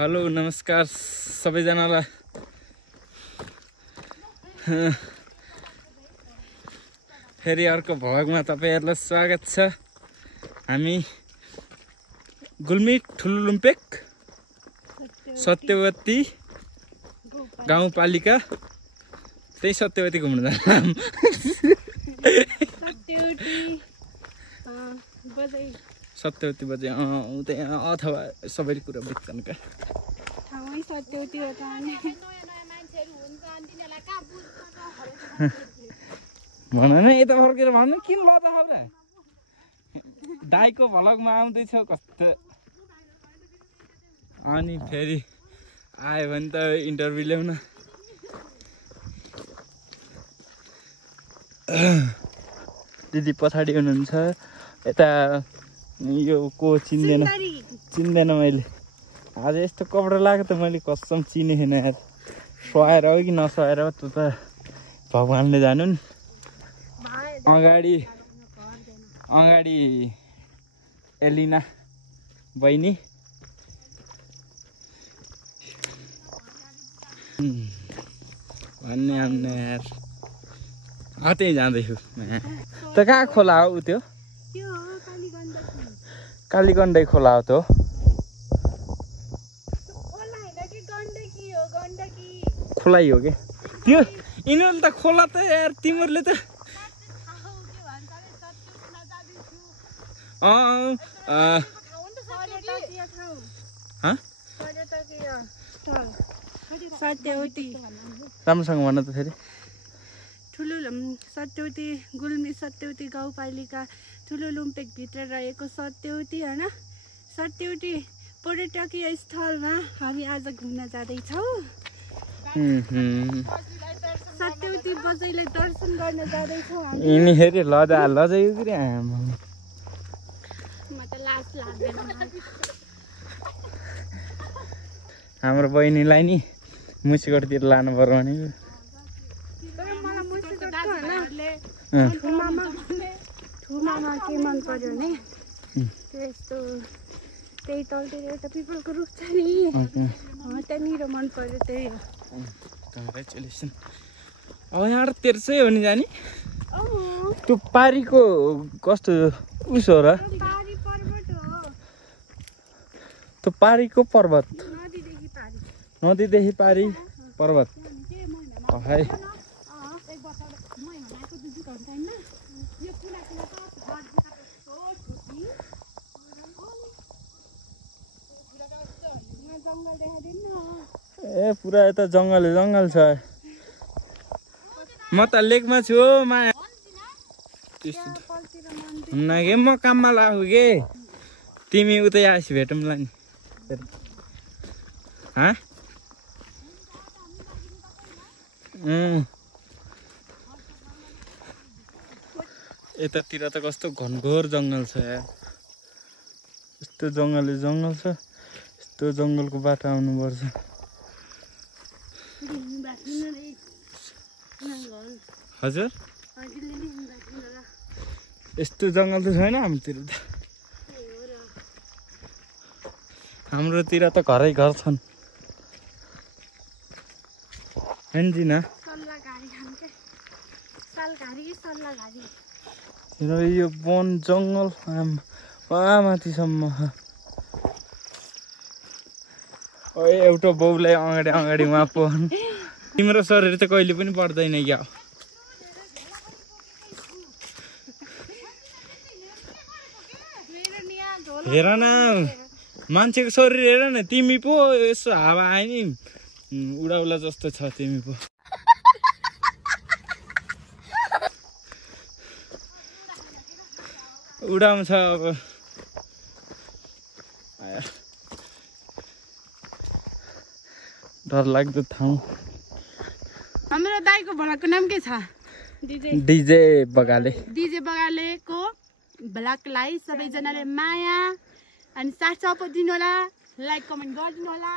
Hello नमस्कार सबैजनालाई। फेरि अर्को भ्लगमा तपाईहरुलाई स्वागत छ। हामी गुल्मी ठुलुलुम्पेक सत्यवती गाउँपालिका त्यही सत्यवती घुम्न जान्छौँ। सत्यवती बजे अथवा सबै कुरा बुझ्छन् का सत्यवती भन न यता फर्केर भन्नु किन ल त खब्रा दाइको भ्लगमा आउँदैछ कस्तो। अनि फेरि आयो भने त इन्टरभ्यु ल्याउन। दिदी पछाडि हुनुहुन्छ। यता यो को चिन्दैन मैले। आज यस्तो कपडा लाग्यो त मैले कसम चिनेन यार। सुहाएर हो कि नसुहाएर हो त्यो त भगवानले जानुन्। अगाडि एलिना बहिनी भन्ने आउने यार। त्यही जाँदैछु। त कहाँ खोला हो त्यो? कालीगण्डै खोला हो त। खोलै हो कि त्यो? यिनीहरूले त खोला त यार तिमीहरूले त राम्रोसँग भन त फेरि। सत्यवती गुल्मी सत्यवती गाउँपालिका ठुलुलुम्पेक भित्र रहेको सत्यवती होइन। सत्यवती पर्यटकीय स्थलमा हामी आज घुम्न जाँदैछौँ। सत्यवती बजैलाई दर्शन गर्न जाँदैछौँ हामी। यिनीहरू लजा म त लाज लाग्दैन। हाम्रो बहिनीलाई नि मुसिकोटतिर लानु पर्यो भने ठुमामा के मन पर्यो भने त्यस्तो त्यही तलतिर एउटा पिपलको रुख छ नि त्यहाँनिर मन पर्यो। त्यही हो। कङ्ग्रेचुलेसन। अब यहाँ तेर्सै हो नि जाने। त्यो पारीको कस्तो उसो हो र? त्यो पारीको पर्वत नदीदेखि पारी पर्वत है। ए पुरा यता जङ्गल छ। म त लेकमा छु हो माया। हुन्न के म काममा लाग्छु के। तिमी उतै आएपछि भेटौँला नि। यतातिर त कस्तो घनघोर जङ्गल छ यार। यस्तो जङ्गल छ। यस्तो जङ्गलको बाटो आउनुपर्छ। हजुर यस्तो जङ्गल त छैन हाम्रोतिर त। हाम्रोतिर त घरै घर छन्। हेन्जिना यो वन जङ्गल माथिसम्म। एउटा बाउलाई अगाडि उहाँ पोख्नु। तिम्रो शरीर त कहिले पनि पर्दैन क्या। हेर न मान्छेको शरीर हेर न। तिमी पो यसो हावा आयो नि उडाउला जस्तो छ तिमी पो। उडाउँछ अब। डर लाग्दो ठाउँ। हाम्रो दाइको भ्लगको नाम के छ? डिजे बगाले। डिजे बगालेको भ्लगलाई सबैजनाले माया अनि साथ सपोर्ट दिनु होला। लाइक कमेन्ट गरिदिनु होला।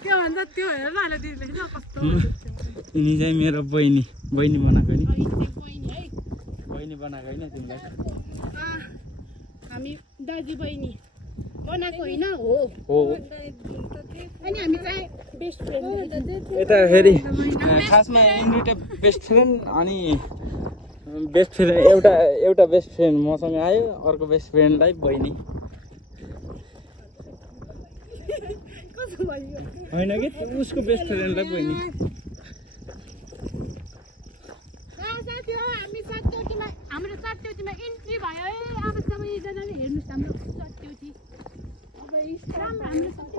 के भन्छ त्यो हेर न दिदीले कस्तो। यिनी चाहिँ मेरो बहिनी बनाएको नि। बहिनी बनाएको होइन तिमीलाई। हामी दाजु बहिनी बनाएको होइन हो हो अनि हामी चाहिँ बेस्ट फ्रेन्ड यता फेरि खासमा यिनी दुईटा बेस्ट फ्रेन्ड अनि बेस्ट फ्रेन्ड एउटा बेस्ट फ्रेन्ड मसँग आयो अर्को बेस्ट फ्रेन्डलाई बहिनी होइन कि उसको बेस्ट फ्रेन्डलाई बहिनी हाम्रो सत्यवतीमा इन्ट्री भयो है अब सबैजनाले हेर्नुहोस् हाम्रो सत्यवती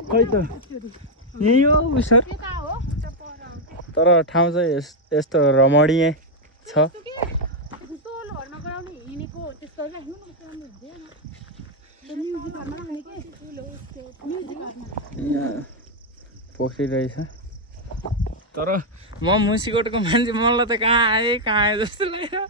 खै त यही हो सर तर ठाउँ चाहिँ यस्तो रमणीय छ पोखरी रहेछ तर म मुसिकोटको मान्छे मलाई त कहाँ आएँ जस्तो लाग्यो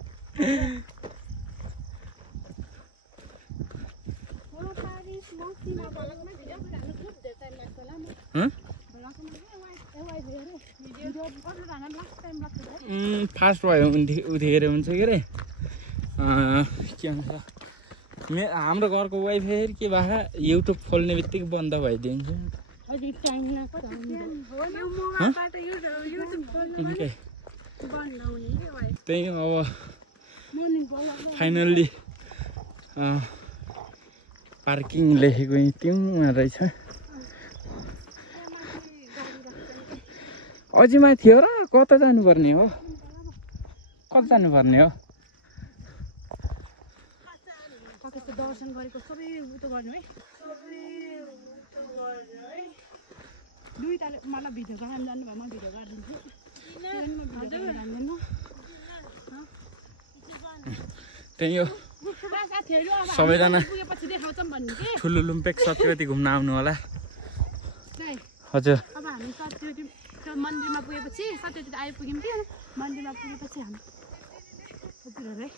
फास्ट भयो उठेर हुन्छ के अरे के भन्छ हाम्रो घरको वाइफाई फेरि के भए युट्युब खोल्ने बित्तिकै बन्द भइदिन्छ त्यही अब फाइनल्ली पार्किङ लेखेको त्यहाँ रहेछ अझै माथि हो र कता जानुपर्ने हो कता जानुपर्ने हो दर्शन गरेको सबै उतो गर्नु है दुईटाले मलाई भिडियो गराउनु जानुभयो म भिडियो गरिदिन्छु त्यही हो सबैजना ठुलो लुम्पेक सत्यवती घुम्न आउनु होला हजुर अब हामी सत्यवती मन्दिरमा पुगेपछि सत्यवती आइपुग्यौँ कि मन्दिरमा पुगेपछि हामी हजुरहरू है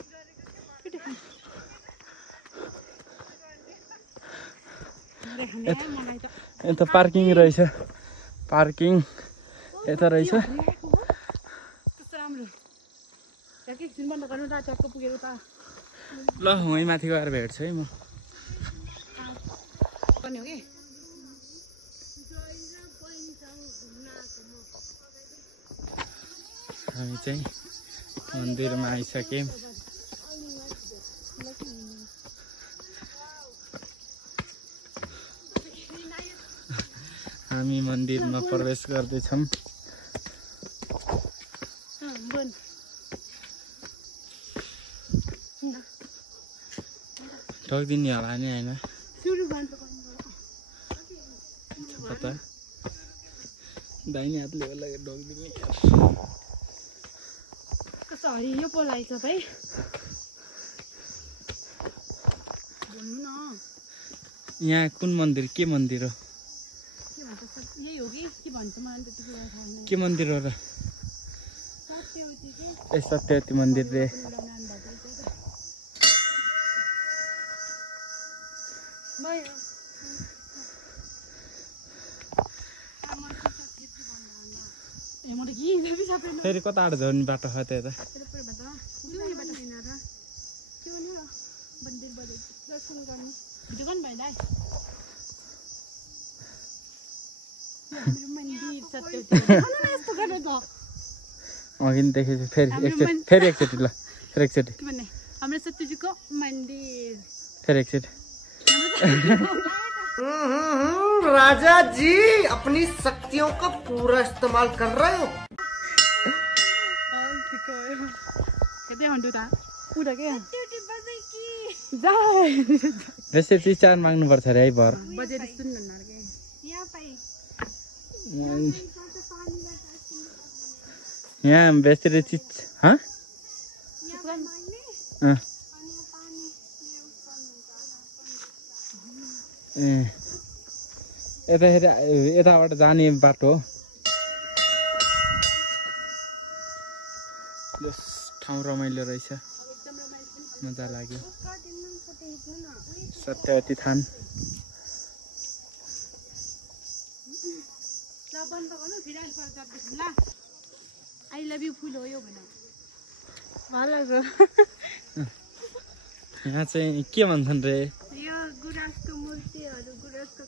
यता पार्किङ रहेछ पार्किङ यता रहेछ ल वहीँ माथि गएर भेट्छु है म हामी चाहिँ मन्दिरमा आइसक्यौँ हामी मन्दिरमा प्रवेश गर्दैछौँ ढोकिदिने होला नि होइन पता दाहिने हातले होला ढोकिदिने हरियो बोलाएछ भाइ भन्नु न यहाँ कुन मन्दिर के मन्दिर हो यही हो कि के भन्छ मलाई त्यति कुरा थाहा छैन के मन्दिर हो र ए सत्यवती मन्दिर रे फेरि कता आएर झर्ने बाटो छ त्यता अघि देखेपछि फेरि एकचोटि ल फेरि एकचोटि हाम्रो सत्यजीको मन्दिर फेरि एकचोटि राजा जी अपनी शक्तियों का पूरा इस्तेमाल कर रहे हो बेसी चार माग्नु पर्छ अरे है भर यहाँ बेसी चिज यताबाट जाने बाटो ठाउँ रमाइलो रहेछ मजा लाग्यो सत्यवती थान आई लभ यु फुल हो यो भन यहाँ चाहिँ के भन्छन् रे यो गुराँसको मूर्तिहरू गुराँसको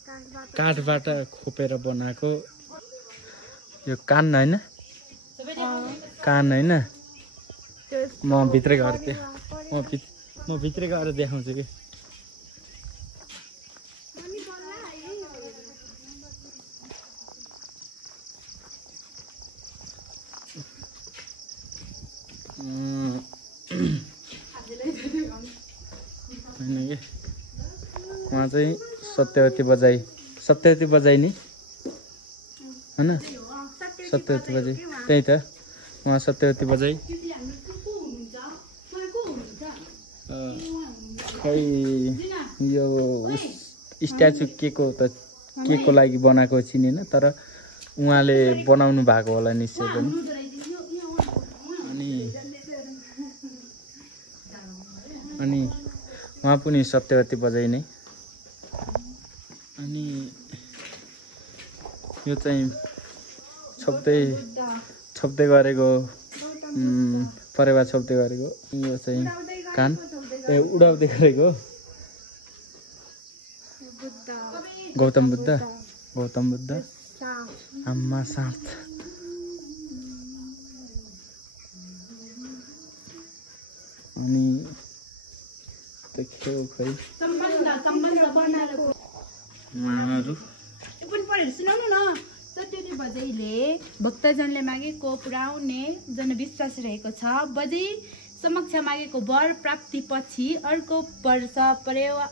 काठबाट खोपेर बनाएको यो कान होइन कान होइन म भित्रै गएर म भित्रै गएर देखाउँछु कि होइन कि उहाँ चाहिँ सत्यवती बजाई नि होइन सत्यवती बजाई त्यही त उहाँ सत्यवती बजाई खै यो स्ट्याचु के को लागि बनाएको चिनेन तर उहाँले बनाउनु भएको होला निश्चय पनि अनि उहाँ पनि सत्यवती बजाई नै अनि यो चाहिँ छोप्दै गरेको परेवा छोप्दै गरेको यो चाहिँ कान उडाउँदै गरेको गौतम बुद्ध आम्मा साथ अनि देख्यो खै सुनाउनु न सत्यवती बजाईले भक्तजनले मागेको पुर्याउने जनविश्वास रहेको छ। बजाई समक्ष मागेको वर प्राप्ति पछि अर्को वर्ष परेवा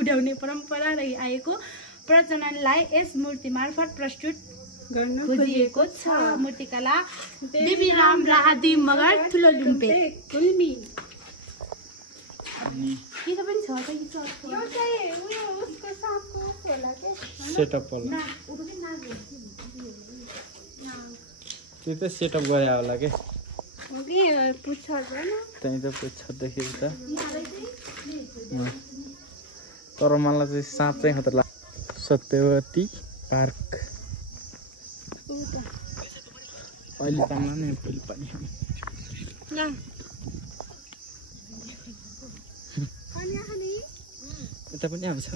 उडाउने परम्परा रही आएको प्रचलनलाई यस मूर्ति मार्फत प्रस्तुत गर्न खोजिएको छ। मूर्तिकला देवी राम राहदी मगर ठुलो लुम्पे गुल्मी सेटअप होला त्यो त सेटअप गरे होला के त्यही त पुच्छर देखेको छ तर मलाई चाहिँ साँप चाहिँ खतरा लाग्छ। सत्यवती पार्क अहिले ताम्ला नि फुल पनि यता पनि आउँछ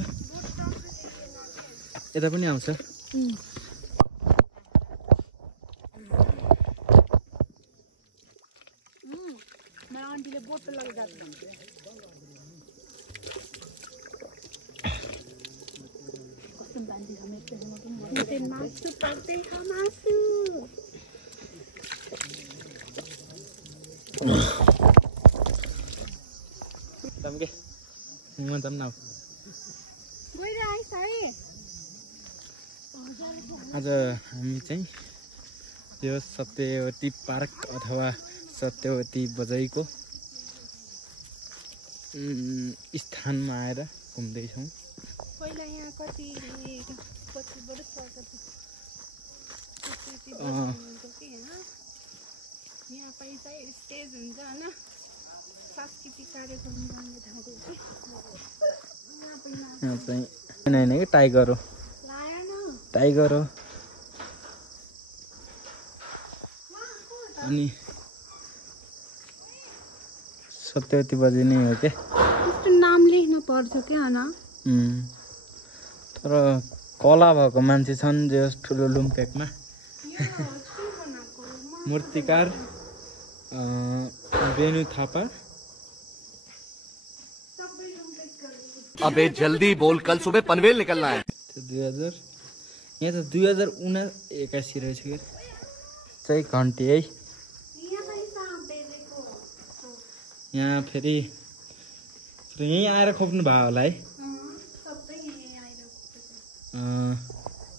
आज हामी चाहिँ यो सत्यवती पार्क अथवा सत्यवती बजाईको स्थानमा आएर घुम्दैछौँ। पहिला यहाँ कति यहाँ पैसा स्टेज हुन्छ होइन सांस्कृतिक कार्यक्रम गर्ने ठाउँको यहाँ चाहिँ होइन कि टाइगर हो अनि सत्यवती बजाई नै हो के त्यस्तो नाम लेख्न पर्छ क्या होइन तर कला भएको मान्छे छन् जो ठुलो लुम्पेकमा मूर्तिकार बेनु थापा। अबे जल्दी बोल कल सुबह पनवेल निकलना है। 2000 यहाँ त 2081 रहेछ कि चाहिँ घन्टी है। यहाँ फेरि यहीँ आएर खोप्नु भयो होला है।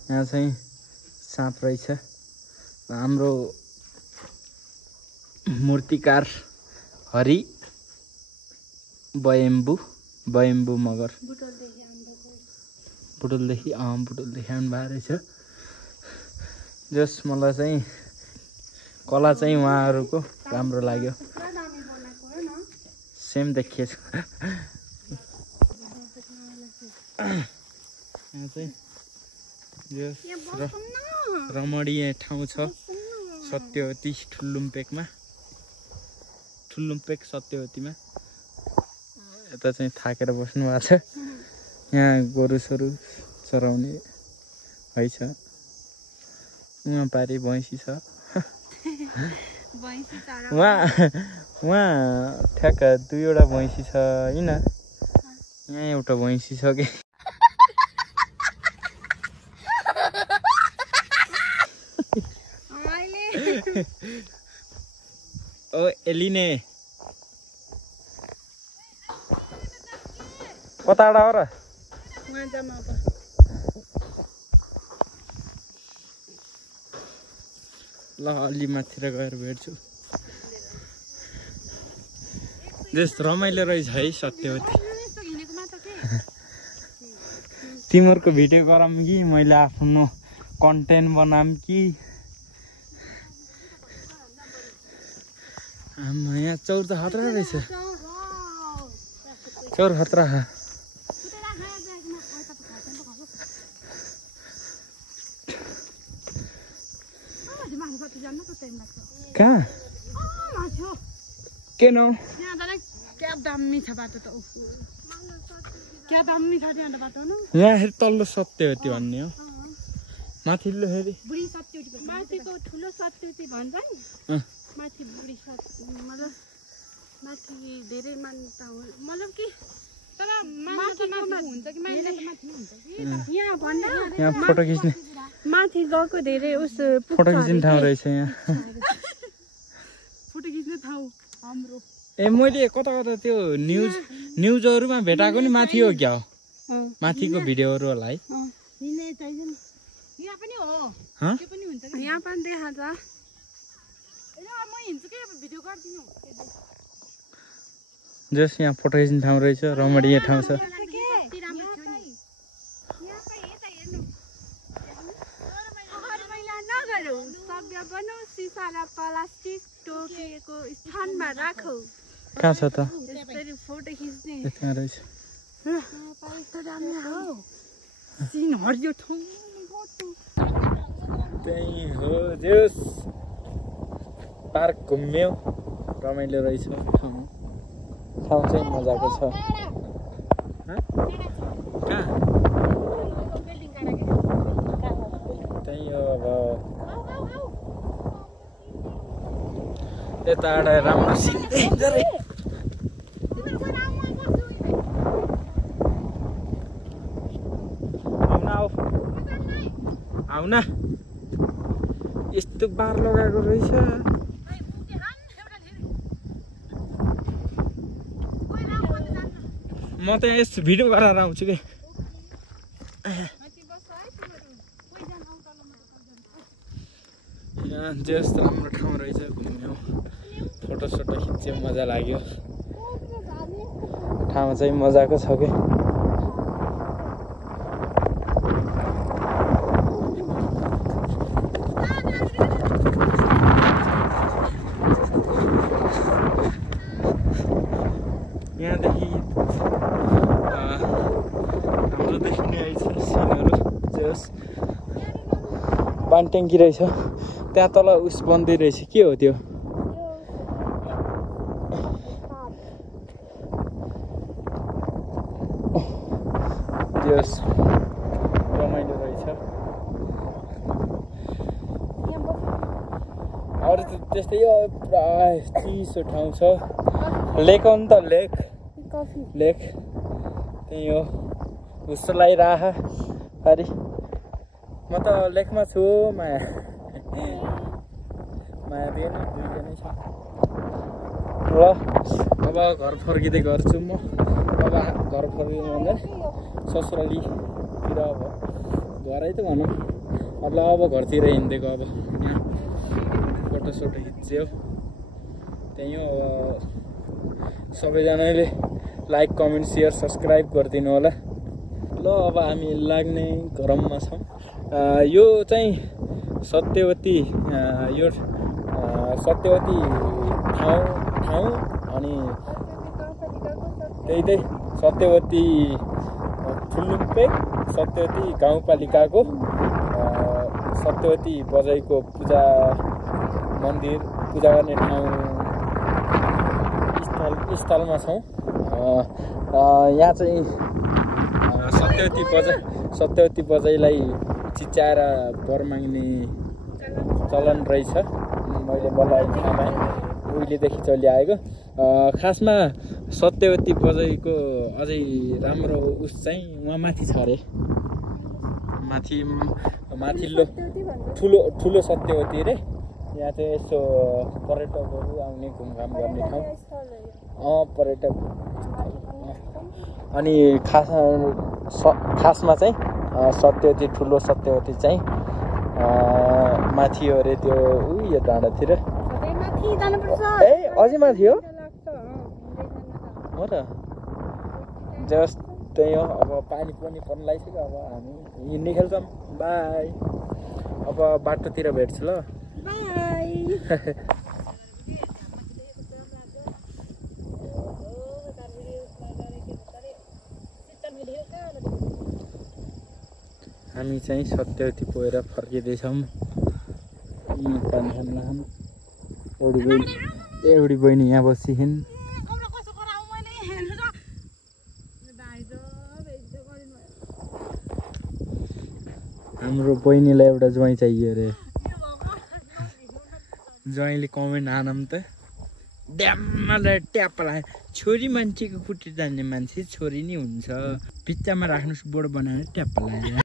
यहाँ चाहिँ साँप रहेछ। हाम्रो मूर्तिकार हरि बयम्बु मगर बुटुलदेखि आउनु भएको रहेछ। जस मलाई चाहिँ कला चाहिँ उहाँहरूको राम्रो लाग्यो। सेम देखिएछ। यहाँ चाहिँ यो रमणीय ठाउँ छ सत्यवती ठुलुम्पेक सत्यवतीमा। यता चाहिँ थाकेर बस्नु भएको छ। यहाँ गोरुसरु चराउने है छ। उहाँ पारि भैँसी छ। उहाँ ठ्याक्क 2वटा भैँसी छ हैन। यहाँ एउटा भैँसी छ के। ओ एलिने कता हो र? ल अलि माथिर गएर भेट्छु। जस रमाइलो रहेछ है सत्यवती। तिमीहरूको भिडियो गरौँ कि मैले आफ्नो कन्टेन्ट बनाऊँ कि? यहाँ चौर त खतरा रहेछ। चौर खतरा। कहाँ के न यहाँ फेरि तल्लो सत्यवती भन्ने हो। माथिल्लो फेरि माथिको ठुलो सत्यवती भन्छ नि। माथि बुढी मतलब माथि धेरै मान्यता हो मतलब कि तर माथि हुन्छ कि माथि हुन्छ कि यहाँ भन्दा यहाँ फोटो खिच्ने माथि गएको धेरै उस फोटो खिच्ने ठाउँ रहेछ यहाँ। फोटो खिच्ने ठाउँ हाम्रो। ए मैले कता कता त्यो न्युजहरुमा भेटाएको नि माथि हो क्या हो? माथिको भिडियोहरु होला है। यहाँ पनि हो। के पनि हुन्छ कि यहाँ पनि देखान्छ। म हिँड्छु के भिडियो गर्दिनु। जस यहाँ फोटो खिच्ने ठाउँ रहेछ। रमणीय ठाउँ छ। प्लास्टिक टोकेको स्थानमा राखौ। कहाँ छ त? फोटो खिच्ने त्यहाँ रहेछ। सिन हरियो ठाउँ त्यही हो। जस पार्क घुम्यो। रमाइलो रहेछ ठाउँ। ठाउँ चाहिँ मजाको छ। कहाँ? त्यही हो। अब यता राम्रो सिन आउन। यस्तो बार लगाएको रहेछ। म त यस्तो भिडियो गरेर आउँछु कि। यहाँ जस्तो राम्रो ठाउँ रहेछ घुम्यो। फोटो सोटो खिच्यो मजा लाग्यो। ठाउँ चाहिँ मजाको छ कि। यहाँदेखि हाम्रो देखिने आइछ सिनहरू। जस पानी ट्याङ्की रहेछ। त्यहाँ तल उस बन्दै रहेछ। के हो त्यो? जस रमाइलो रहेछ। अरू त त्यस्तै हो। पुरा चिसो ठाउँ छ। लेक हो नि त। लेक त्यही हो। हुस्सो लगाइराख पारि। म त लेकमा छु। माया दिएन। दुईजनै छ। ल अब घर फर्किँदै गर्छु म। अब घर फर्किनु भन्दा ससुरालीतिर अब घरै त भनौँ। ल अब घरतिर हिँडिदिएको। अब यहाँ फोटो सोटो खिच्यो। त्यही हो। सबैजनाले लाइक कमेन्ट सेयर सब्सक्राइब गरिदिनु होला। ल अब हामी लाग्ने क्रममा छौँ। यो चाहिँ सत्यवती यो सत्यवती ठाउँ अनि त्यही सत्यवती ठुलुम्पेक सत्यवती गाउँपालिकाको सत्यवती बजाइको पूजा मन्दिर पूजा गर्ने ठाउँ स्थलमा छौँ। यहाँ चाहिँ सत्यवती बजाइलाई चिच्याएर वर माग्ने चलन रहेछ। मैले बल्ल थाहा पाएँ, उहिलेदेखि चलिआएको। खासमा सत्यवती बजाइको अझै राम्रो उस चाहिँ उहाँ माथि छ अरे, माथिल्लो ठुलो सत्यवती अरे। यहाँ चाहिँ यसो पर्यटकहरू आउने घुमघाम गर्ने ठाउँ, पर्यटक। अनि खासमा चाहिँ सत्यवती ठुलो सत्यवती चाहिँ माथि हो अरे, त्यो यो डाँडातिर। ए अझै माथि हो र? जस्तै हो। अब पानी पनि पर्न लागिसक्यो। अब हामी हिँड्ने खेल्छौँ। बाई। अब बाटोतिर भेट्छु ल। हामी चाहिँ सत्यवती पुगेर फर्किँदैछौँ। एउटी बहिनी यहाँ बसिन्। हाम्रो बहिनीलाई एउटा ज्वाइँ चाहियो अरे। ज्वाइँले कमेन्ट हानौँ त। ड्यामलाई ट्याप लाग्यो। छोरी मान्छेको खुट्टी जान्ने मान्छे छोरी नै हुन्छ। बिच्चामा राख्नुहोस् बोर्ड बनाएर ट्याप लाग्यो।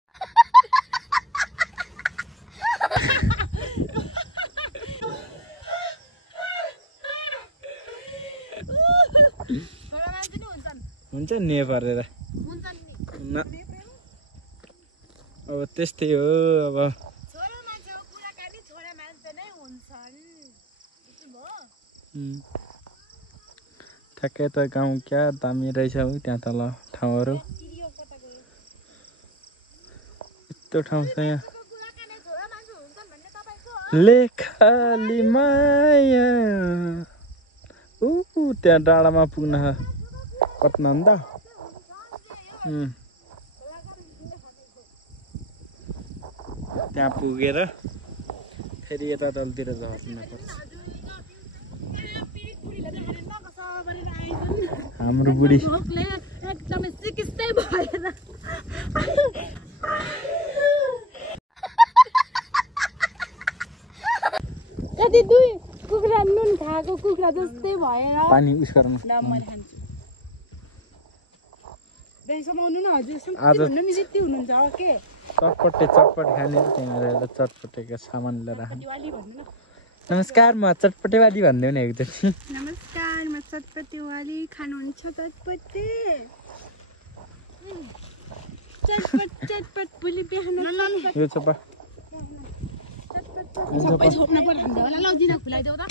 हुन्छ नि परेर अब त्यस्तै हो। अब ठ्याक्कै त गाउँ क्या दामी रहेछ हौ त्यहाँ तल ठाउँहरू। यस्तो ठाउँ छ यहाँ। लेखाली माया त्यहाँ डाँडामा पुग्न कट्न अन्त। त्यहाँ पुगेर फेरि यता तलतिर झर्न पर्छ। हाम्रो बुढी एकदमै सिकिस्तै भएर यदि दुई कुखुरा नुन खाएको कुखुरा जस्तै भएर पानी उस गर्नु। चटपटे खाने त्यहाँ चटपटेको सामान लिएर नमस्कार म चटपटेवाली भन्दै नि एकचोटि। नमस्कार म चटपटेवाली। खानुहुन्छ चटपटे? चटपट भोलि बिहान यो छ पा सबै छोप्न पर्छ होला। लौदिन खुलाइदेऊ त।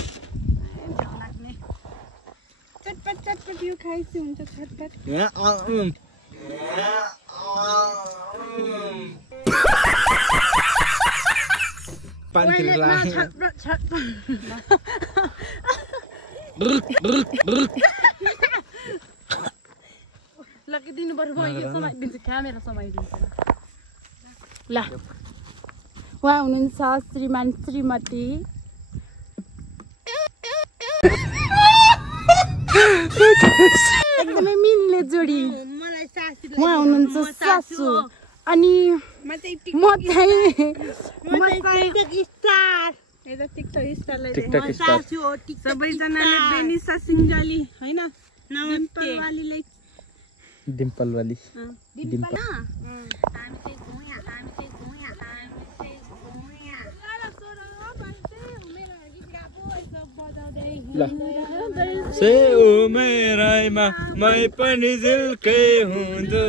चटपट यो खाइसु हुन्छ चटपट। लगिदिनु पर्छ। म यो समाइदिन्छु, क्यामेरा समाइदिन्छु ल। उहाँ हुनुहुन्छ श्रीमान श्रीमती। एकदमै मिल्ने जोडी। उहाँ हुनुहुन्छ सासू अनि म चाहिँ टिकटक स्टार। सबैजनाले बेनिसा सिंगाली हैन डिम्पल वाली डिम्पल। से उमेरैमा मै पनि झुल्कै हुँदो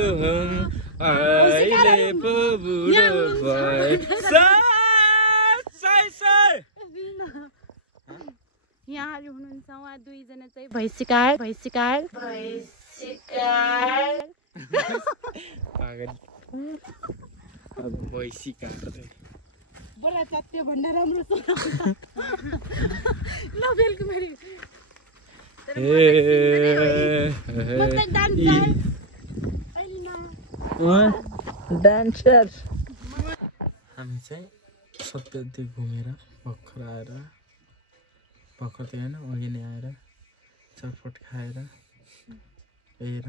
अहिले पो बुढो भए। यहाँहरू हुनुहुन्छ उहाँ दुईजना चाहिँ भैँसीकार बोला त्यो भन्दा राम्रो छ। ल बेलकुमारी डान्सर। हामी चाहिँ सत्यवती घुमेर भर्खर आएर, भर्खर त होइन अघि नै आएर चटपट खाएर हेर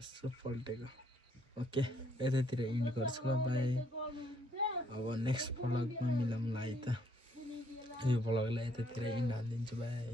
यसो पल्टेको। ओके यतातिर इन्ड गर्छु ल बाई अब नेक्स्ट भ्लगमा मिलाउँला है त यो भ्लगलाई यतातिर इन्ड हालिदिन्छु बाई